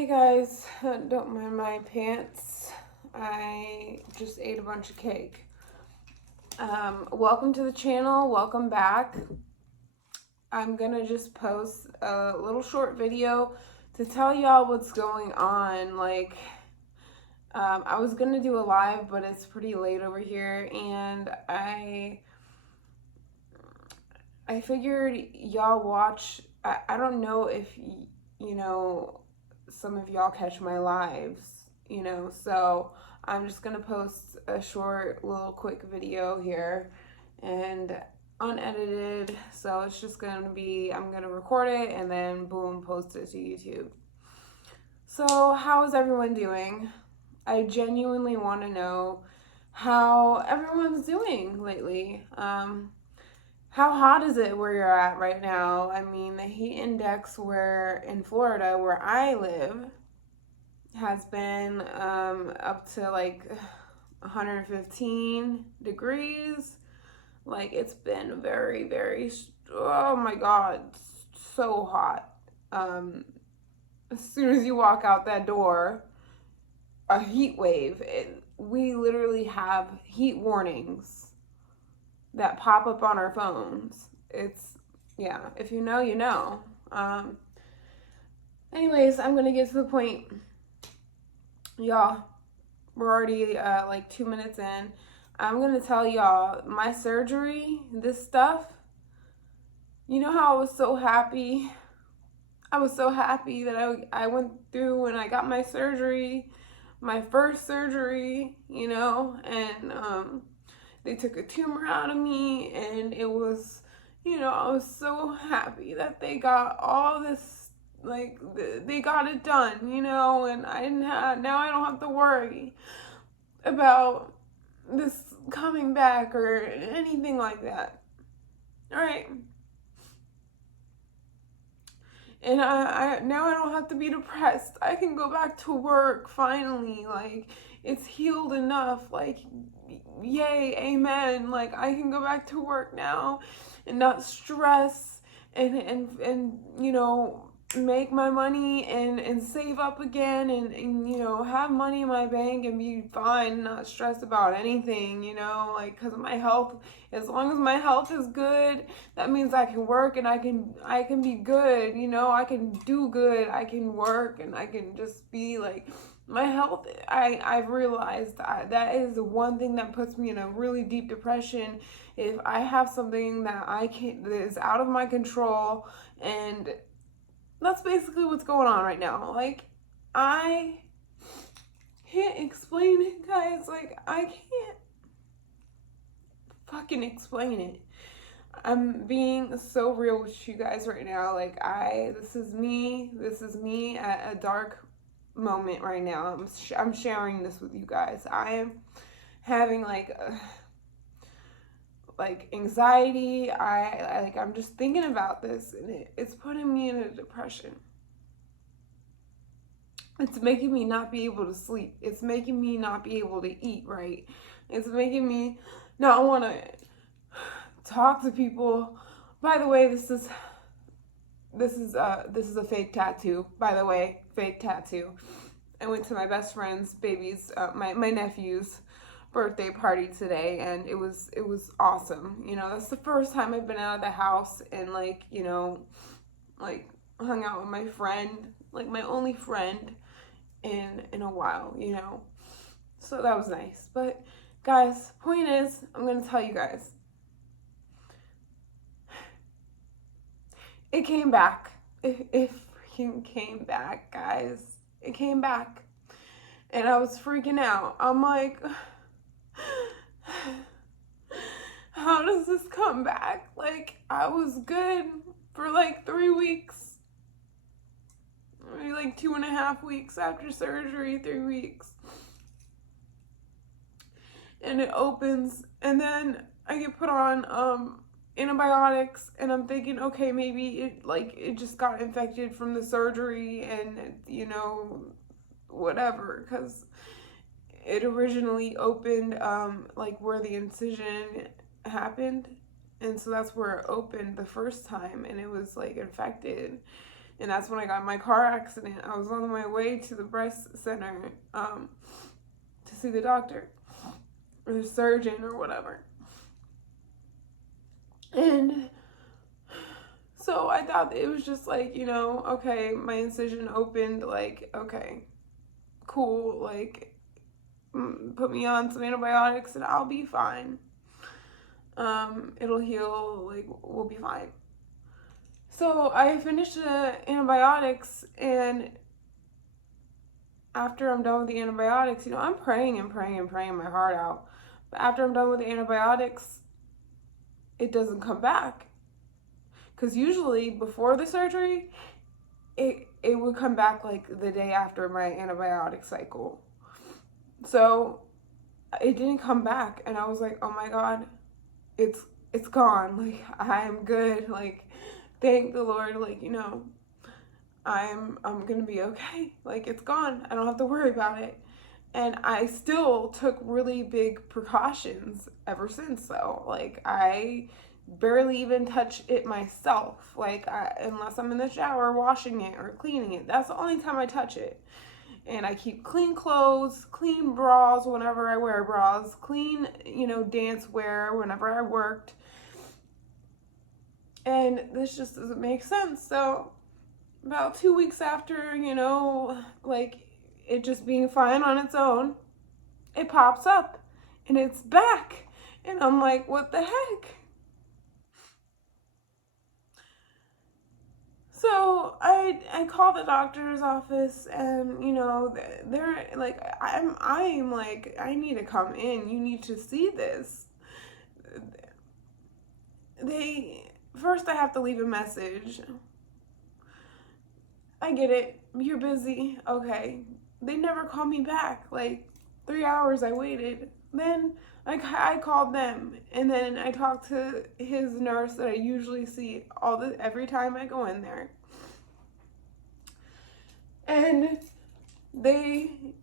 Hey guys, don't mind my pants. I just ate a bunch of cake. Welcome to the channel, welcome back. I'm gonna just post a little short video to tell y'all what's going on. I was gonna do a live, but it's pretty late over here, and I figured y'all watch. I don't know if you know, some of y'all catch my lives, so I'm just gonna post a short little quick video here and unedited. So it's just gonna be, I'm gonna record it and then boom, post it to YouTube. So how is everyone doing? I genuinely want to know how everyone's doing lately. How hot is it where you're at right now? I mean, the heat index where in Florida, where I live, has been up to like 115 degrees. Like, it's been very, very, oh my God, so hot. As soon as you walk out that door, a heat wave. We literally have heat warnings that pop up on our phones. Yeah, if you know, you know. Anyways, I'm gonna get to the point. Y'all, we're already like 2 minutes in. I'm gonna tell y'all my surgery, this stuff. You know how I was so happy? I was so happy that I went through and I got my surgery, my first surgery, and they took a tumor out of me, and it was, I was so happy that they got all this, like, they got it done, and now I don't have to worry about this coming back or anything like that. All right. And now I don't have to be depressed. I can go back to work finally. Like, it's healed enough. Like, yay, amen. Like, I can go back to work now and not stress and make my money and save up again and have money in my bank and be fine, not stressed about anything, like, because my health, as long as my health is good, that means I can work and I can be good, I can do good, I can work, and I can just be like, my health, I've realized that is the one thing that puts me in a really deep depression. If I have something that is out of my control, and that's basically what's going on right now. Like, I can't explain it, guys. Like, I can't fucking explain it. I'm being so real with you guys right now. Like, this is me at a dark moment right now. I'm sharing this with you guys. I am having like anxiety. I'm just thinking about this, and it's putting me in a depression. It's making me not be able to sleep. It's making me not be able to eat right. It's making me not want to talk to people. By the way, this is a fake tattoo. By the way, fake tattoo. I went to my best friend's my nephew's birthday party today, and it was awesome. That's the first time I've been out of the house and hung out with my friend, like my only friend in a while, So that was nice. But guys, point is, I'm gonna tell you guys. It came back. It freaking came back, guys. It came back. And I was freaking out. I'm like, how does this come back? Like, I was good for like 3 weeks. Maybe like 2.5 weeks after surgery, 3 weeks. And it opens, and then I get put on antibiotics, and I'm thinking, okay, maybe it just got infected from the surgery, and whatever, because it originally opened where the incision happened, and so that's where it opened the first time, and it was like infected. And that's when I got in my car accident. I was on my way to the breast center to see the doctor or the surgeon or whatever. And so I thought it was just like, you know, okay, my incision opened, like, okay, cool, like, put me on some antibiotics and I'll be fine. It'll heal, like, we'll be fine. So I finished the antibiotics, and after I'm done with the antibiotics, you know, I'm praying and praying and praying my heart out. But after I'm done with the antibiotics, it doesn't come back. Because usually before the surgery, it would come back like the day after my antibiotic cycle. So it didn't come back, and I was like, oh my God, it's gone. Like, I'm good. Like, thank the Lord. Like, you know, I'm gonna be okay. Like, it's gone. I don't have to worry about it. And I still took really big precautions ever since, though. Like, I barely even touch it myself. Like, unless I'm in the shower washing it or cleaning it. That's the only time I touch it. And I keep clean clothes, clean bras whenever I wear bras, clean, you know, dance wear whenever I worked. And this just doesn't make sense. So about 2 weeks after, you know, like, it just being fine on its own, it pops up and it's back. And I'm like, what the heck? So I called the doctor's office, and you know, they're like, I'm like, I need to come in. You need to see this. They first I have to leave a message. I get it. You're busy. Okay. They never call me back. Like, 3 hours I waited. Then I called them, and then I talked to his nurse that I usually see every time I go in there. And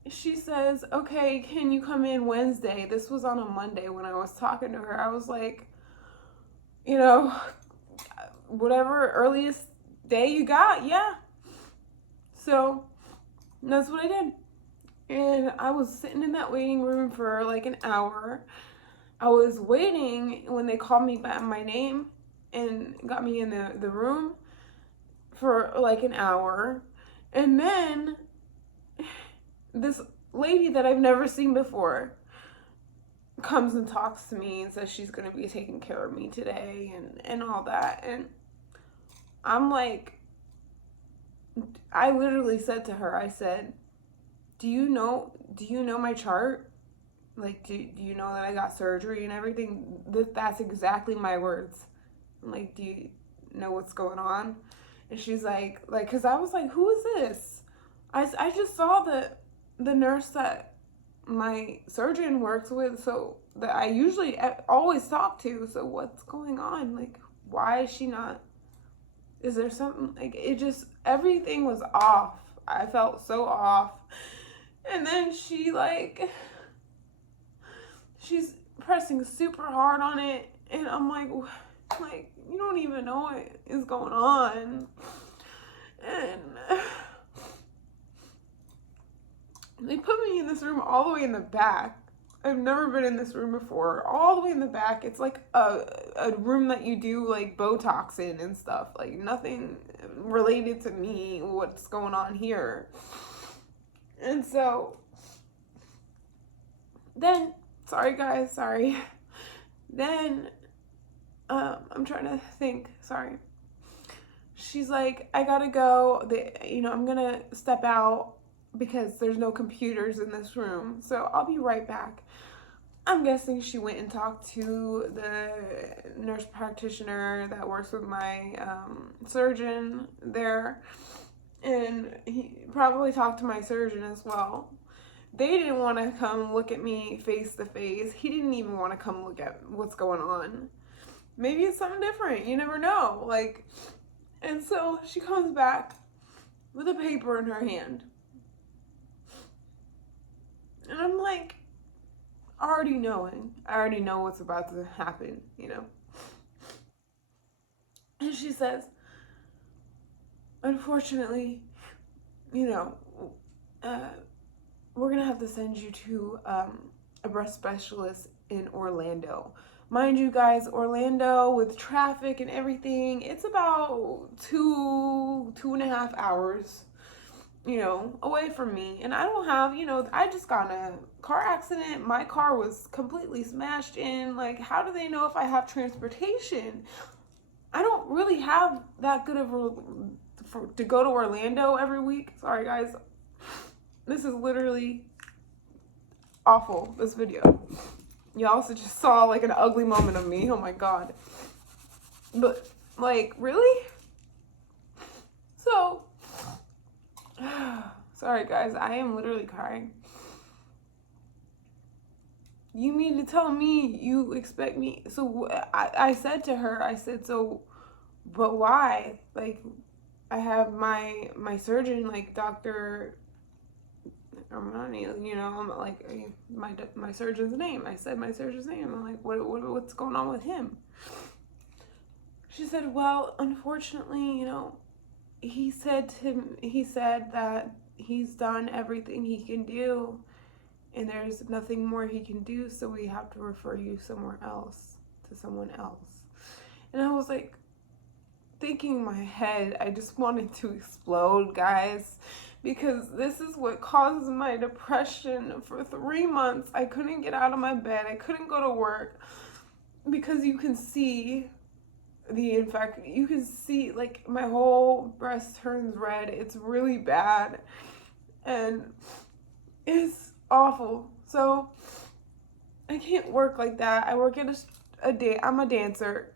she says, okay, can you come in Wednesday? This was on a Monday when I was talking to her. I was like, you know, whatever earliest day you got, yeah. So that's what I did. And I was sitting in that waiting room for like an hour. I was waiting when they called me by my name and got me in the room for like an hour. And then this lady that I've never seen before comes and talks to me and says she's going to be taking care of me today and all that. And I'm like, I literally said to her, I said, do you know my chart? Like, do you know that I got surgery and everything? That's exactly my words. I'm like, do you know what's going on? And she's like, because I was like, who is this? I just saw the nurse that my surgeon works with, so that I usually always talk to. So what's going on? Like, why is she not? Is there something? Like, it just, everything was off. I felt so off. And then she's pressing super hard on it, and I'm like, you don't even know what is going on. And they put me in this room all the way in the back. I've never been in this room before. All the way in the back. It's like a room that you do like Botox in and stuff. Like, nothing related to me, what's going on here. And so then, sorry guys, sorry. Then I'm trying to think, sorry. She's like, I gotta go. I'm gonna step out because there's no computers in this room. So I'll be right back. I'm guessing she went and talked to the nurse practitioner that works with my surgeon there. And he probably talked to my surgeon as well. They didn't want to come look at me face to face. He didn't even want to come look at what's going on. Maybe it's something different. You never know. Like, and so she comes back with a paper in her hand. And I'm like, I already know what's about to happen, you know. And she says, unfortunately, you know, uh, we're gonna have to send you to a breast specialist in Orlando. Mind you guys, Orlando with traffic and everything, it's about 2.5 hours, away from me. And I don't have, I just got in a car accident. My car was completely smashed in. Like, how do they know if I have transportation? I don't really have that good of to go to Orlando every week. Sorry guys. This is literally awful, this video. Y'all also just saw like an ugly moment of me. Oh my god. But like, really? So sorry guys, I am literally crying. You mean to tell me you expect me? So I said to her, I said, so, but why? Like, I have my surgeon, like Dr. Armani, I'm like, my surgeon's name. I said my surgeon's name. I'm like, what's going on with him? She said, well, unfortunately, he said that he's done everything he can do and there's nothing more he can do, so we have to refer you somewhere else, to someone else. And I was like, thinking in my head, I just wanted to explode, guys, because this is what causes my depression. For 3 months, I couldn't get out of my bed. I couldn't go to work because you can see the infection. You can see, like, my whole breast turns red. It's really bad and it's awful. So I can't work like that. I work at I'm a dancer.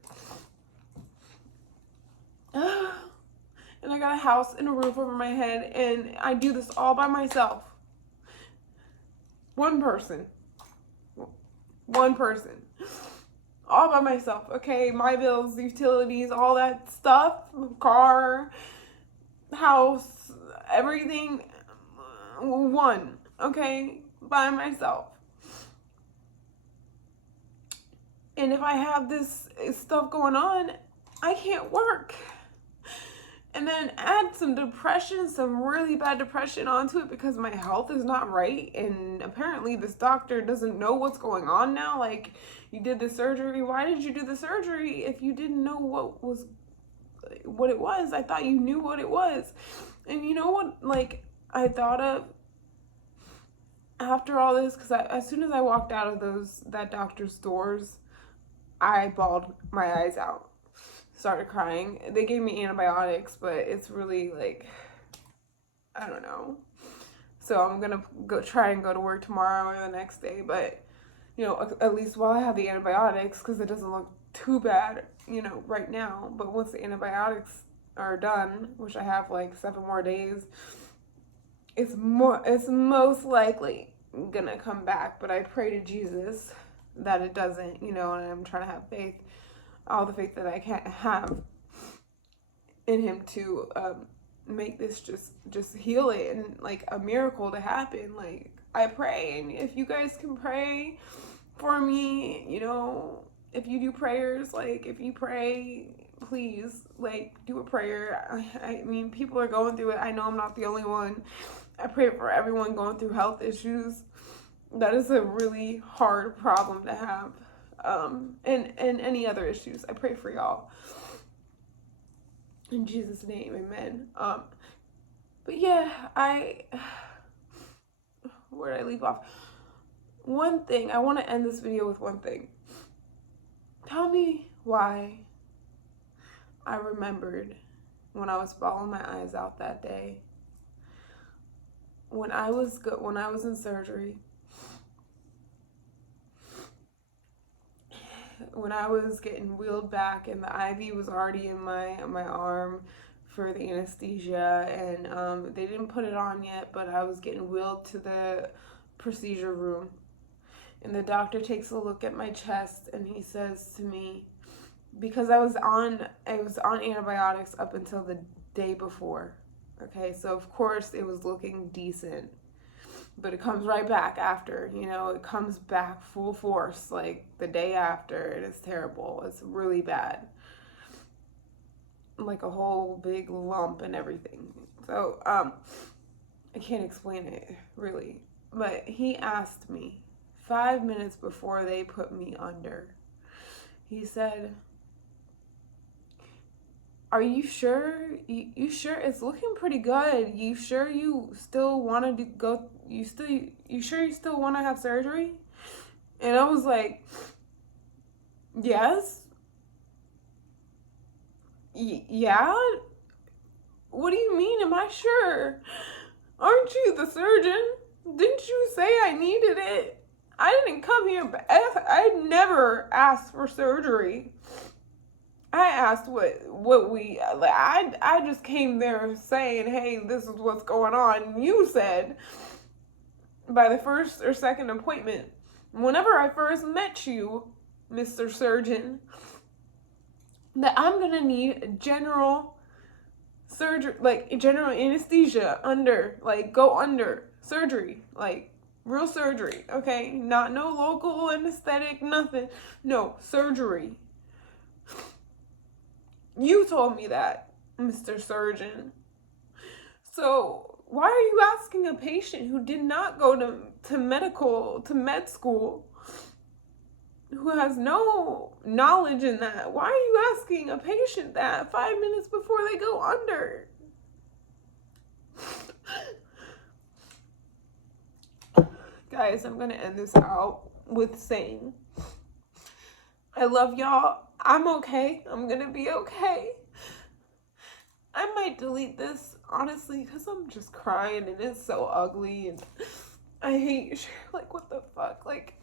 And I got a house and a roof over my head, and I do this all by myself. One person. All by myself, okay? My bills, utilities, all that stuff, car, house, everything, one, okay? By myself. And if I have this stuff going on, I can't work. And then add some depression, some really bad depression onto it because my health is not right. And apparently this doctor doesn't know what's going on now. Like, you did the surgery. Why did you do the surgery if you didn't know what it was? I thought you knew what it was. And you know what, like, I thought of after all this, because as soon as I walked out of that doctor's doors, I bawled my eyes out. Started crying. They gave me antibiotics, but it's really like, I don't know. So I'm gonna try and go to work tomorrow or the next day, but at least while I have the antibiotics, because it doesn't look too bad, right now. But once the antibiotics are done, which I have like 7 more days, it's most likely gonna come back. But I pray to Jesus that it doesn't, and I'm trying to have faith, all the faith that I can have in him to make this just heal it and like a miracle to happen. Like, I pray, and if you guys can pray for me, if you do prayers, like if you pray, please, like, do a prayer. I mean, people are going through it. I know I'm not the only one. I pray for everyone going through health issues. That is a really hard problem to have. And any other issues. I pray for y'all. In Jesus' name, amen. But yeah, where did I leave off? One thing, I want to end this video with one thing. Tell me why I remembered when I was bawling my eyes out that day. When I was in surgery, when I was getting wheeled back and the IV was already in my arm for the anesthesia, and they didn't put it on yet, but I was getting wheeled to the procedure room, and the doctor takes a look at my chest and he says to me, because I was on antibiotics up until the day before, okay, so of course it was looking decent. But it comes right back after, it comes back full force like the day after, and it's terrible. It's really bad. like a whole big lump and everything. So, I can't explain it really. But he asked me 5 minutes before they put me under. He said, "Are you sure? You sure it's looking pretty good? You sure you still want to go? You sure you still want to have surgery?" And I was like, "Yes. Yeah? What do you mean? Am I sure? Aren't you the surgeon? Didn't you say I needed it? I didn't come here, but I never asked for surgery. I asked what we like. I just came there saying, hey, this is what's going on. And you said by the first or second appointment, whenever I first met you, Mr. Surgeon, that I'm gonna need general surgery, like general anesthesia, under, like go under surgery, like real surgery, okay? Not no local anesthetic, nothing. No, surgery. You told me that, Mr. Surgeon. So why are you asking a patient who did not go to med school, who has no knowledge in that? Why are you asking a patient that 5 minutes before they go under? Guys, I'm gonna end this out with saying, I love y'all. I'm okay. I'm gonna be okay. I might delete this, honestly, because I'm just crying and it's so ugly and I hate, like, what the fuck? Like,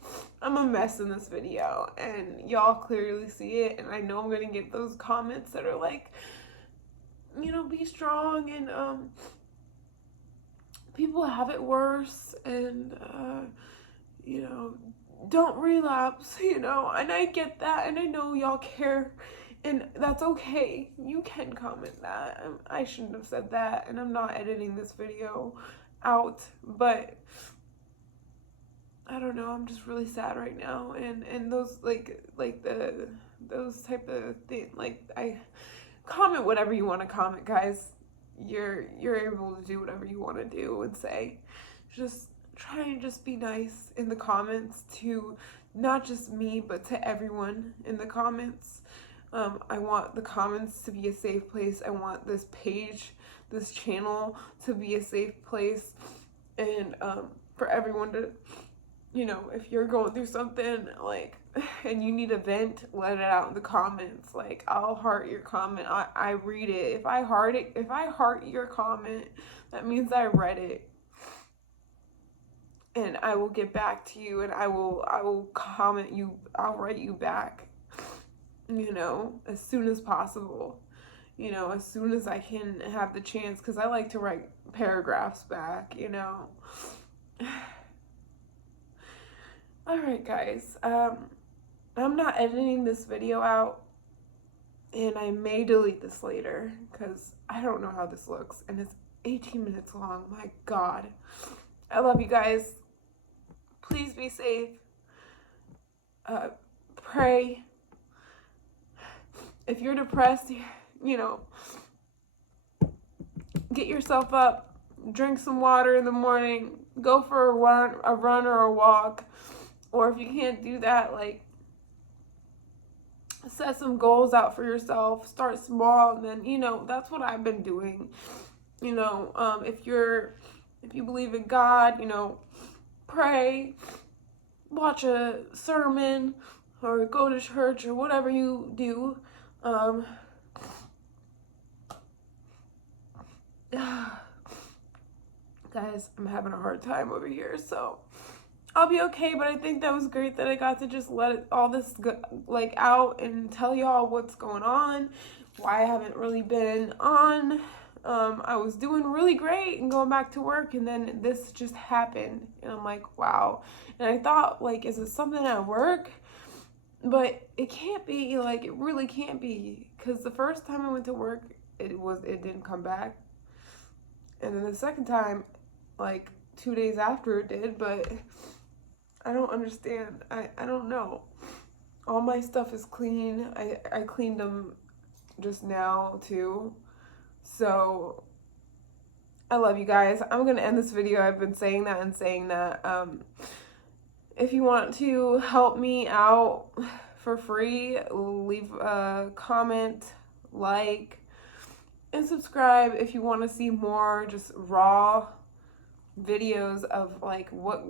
I'm a mess in this video and y'all clearly see it, and I know I'm gonna get those comments that are like, you know, be strong, and people have it worse, and you know, don't relapse, you know, and I get that, and I know y'all care, and that's okay. You can comment that. I shouldn't have said that, and I'm not editing this video out, but I don't know, I'm just really sad right now, and those those type of things, like, I comment whatever you want to comment, guys. You're able to do whatever you want to do and say. Just try and just be nice in the comments to not just me, but to everyone in the comments. I want the comments to be a safe place. I want this page, this channel to be a safe place, and for everyone to, you know, if you're going through something, like, and you need a vent, let it out in the comments. Like, I'll heart your comment. I read it. If I heart your comment, that means I read it. And I will get back to you, and I will comment you. I'll write you back, you know, as soon as possible. You know, as soon as I can have the chance, because I like to write paragraphs back, you know. Alright, guys, I'm not editing this video out, and I may delete this later, because I don't know how this looks, and it's 18 minutes long. My God. I love you guys. Please be safe. Pray. If you're depressed, you know, get yourself up, drink some water in the morning, go for a run or a walk. Or if you can't do that, like, set some goals out for yourself. Start small, and then, you know, that's what I've been doing. You know, if you believe in God, you know, pray, watch a sermon, or go to church, or whatever you do. Guys, I'm having a hard time over here, so I'll be okay, but I think that was great that I got to just let all this go, like, out and tell y'all what's going on, why I haven't really been on. I was doing really great and going back to work, and then this just happened, and I'm like, wow. And I thought, like, is it something at work? But it can't be, like, it really can't be, because the first time I went to work, it didn't come back, and then the second time, like, 2 days after, it did. But I don't understand. I don't know. All my stuff is clean. I cleaned them just now too. So I love you guys. I'm gonna end this video. I've been saying that and saying that. If you want to help me out for free, leave a comment, like, and subscribe if you want to see more just raw videos of like what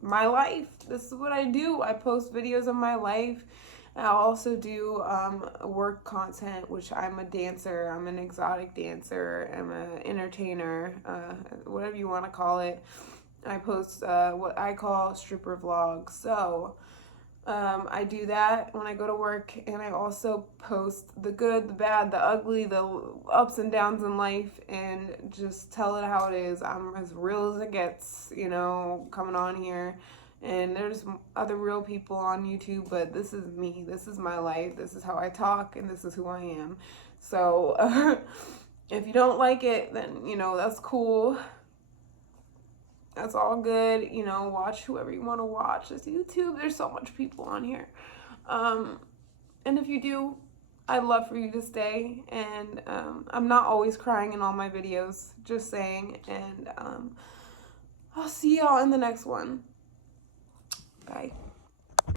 my life. This is what I do. I post videos of my life. I also do work content, which I'm a dancer. I'm an exotic dancer. I'm an entertainer, whatever you want to call it. I post what I call stripper vlogs. So I do that when I go to work, and I also post the good, the bad, the ugly, the ups and downs in life, and just tell it how it is. I'm as real as it gets, you know, coming on here. And there's other real people on YouTube, but this is me. This is my life. This is how I talk, and this is who I am. So if you don't like it, then, you know, that's cool. That's all good. You know, watch whoever you want to watch. It's YouTube. There's so much people on here. And if you do, I'd love for you to stay. And I'm not always crying in all my videos. Just saying. And I'll see y'all in the next one. Bye.